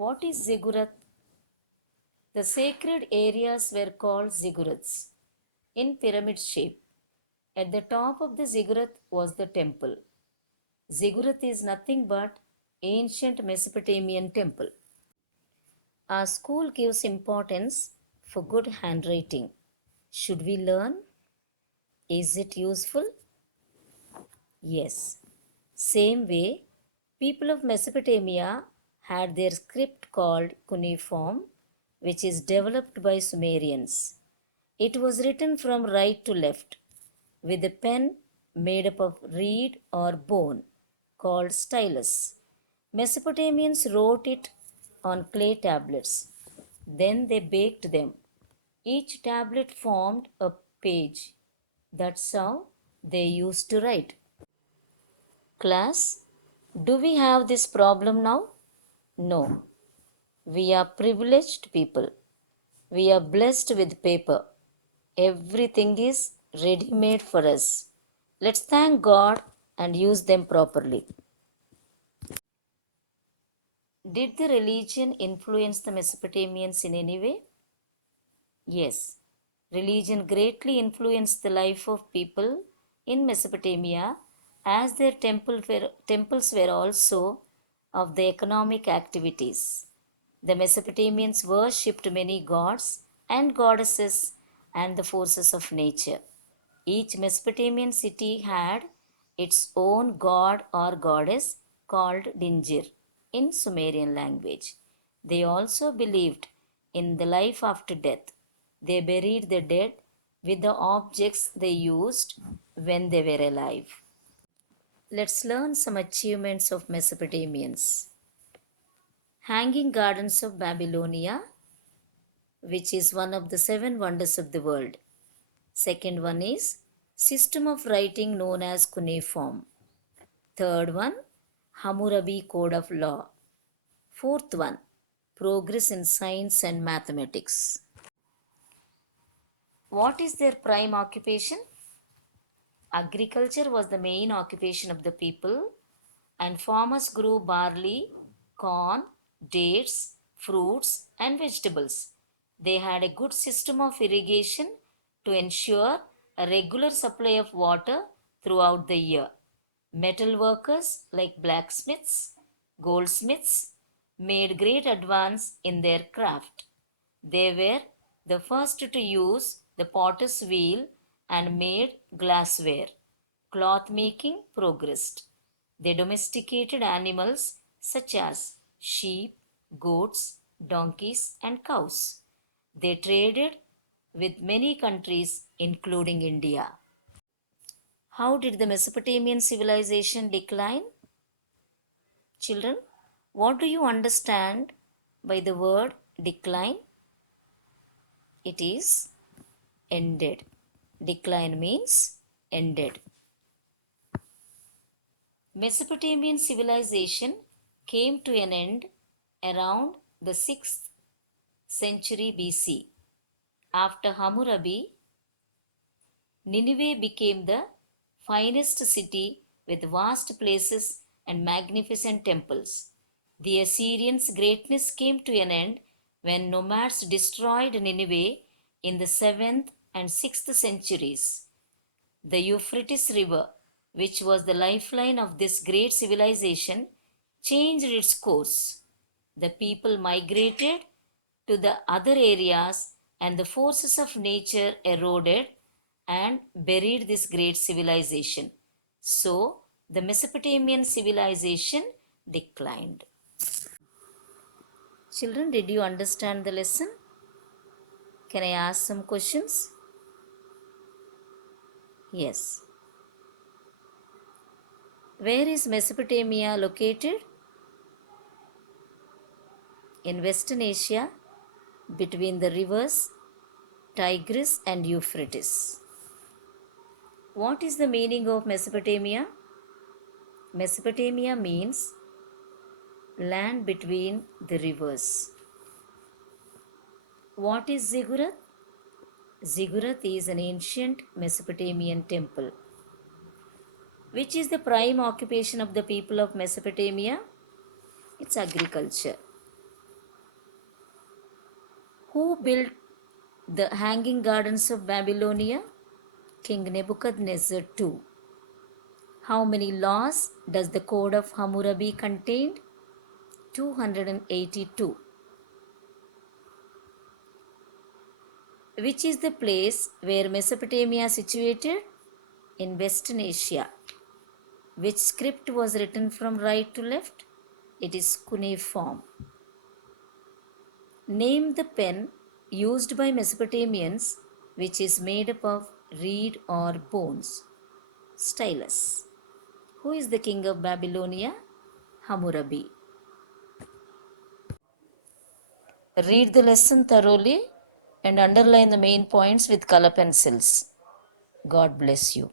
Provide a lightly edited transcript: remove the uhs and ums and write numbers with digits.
What is ziggurat? The sacred areas were called ziggurats in pyramid shape. At the top of the ziggurat was the temple. Ziggurat is nothing but ancient Mesopotamian temple. Our school gives importance for good handwriting. Should we learn? Is it useful? Yes. Same way, people of Mesopotamia had their script called cuneiform, which is developed by Sumerians. It was written from right to left with a pen made up of reed or bone called stylus. Mesopotamians wrote it on clay tablets. Then they baked them. Each tablet formed a page. That's how they used to write. Class, do we have this problem now? No. We are privileged people. We are blessed with paper. Everything is ready made for us. Let's thank God and use them properly. Did the religion influence the Mesopotamians in any way? Yes. Religion greatly influenced the life of people in Mesopotamia as their temples were also of the economic activities. The Mesopotamians worshipped many gods and goddesses and the forces of nature. Each Mesopotamian city had its own god or goddess called Dingir in Sumerian language. They also believed in the life after death. They buried the dead with the objects they used when they were alive. Let's learn some achievements of Mesopotamians. Hanging Gardens of Babylonia, which is one of the seven wonders of the world. Second one is system of writing known as cuneiform. Third one, Hammurabi Code of Law. Fourth one, progress in science and mathematics. What is their prime occupation? Agriculture was the main occupation of the people, and farmers grew barley, corn, dates, fruits, and vegetables. They had a good system of irrigation to ensure a regular supply of water throughout the year. Metal workers like blacksmiths, goldsmiths made great advance in their craft. They were the first to use the potter's wheel and made glassware. Cloth making progressed. They domesticated animals such as sheep, goats, donkeys, and cows. They traded with many countries, including India. How did the Mesopotamian civilization decline? Children, what do you understand by the word decline? It is ended. Decline means ended. Mesopotamian civilization came to an end around the 6th century BC. After Hammurabi, Nineveh became the finest city with vast places and magnificent temples. The Assyrians' greatness came to an end when nomads destroyed Nineveh in the 7th and 6th centuries. The Euphrates River, which was the lifeline of this great civilization, changed its course. The people migrated to the other areas, and the forces of nature eroded and buried this great civilization. So, the Mesopotamian civilization declined. Children, did you understand the lesson? Can I ask some questions? Yes. Where is Mesopotamia located? In Western Asia, between the rivers Tigris and Euphrates. What is the meaning of Mesopotamia? Mesopotamia means land between the rivers. What is ziggurat? Ziggurat is an ancient Mesopotamian temple. Which is the prime occupation of the people of Mesopotamia? It's agriculture. Who built the Hanging Gardens of Babylonia? King Nebuchadnezzar II. How many laws does the Code of Hammurabi contain? 282. Which is the place where Mesopotamia is situated? In Western Asia. Which script was written from right to left? It is cuneiform. Name the pen used by Mesopotamians which is made up of reed or bones. Stylus. Who is the king of Babylonia? Hammurabi. Read the lesson thoroughly and underline the main points with color pencils. God bless you.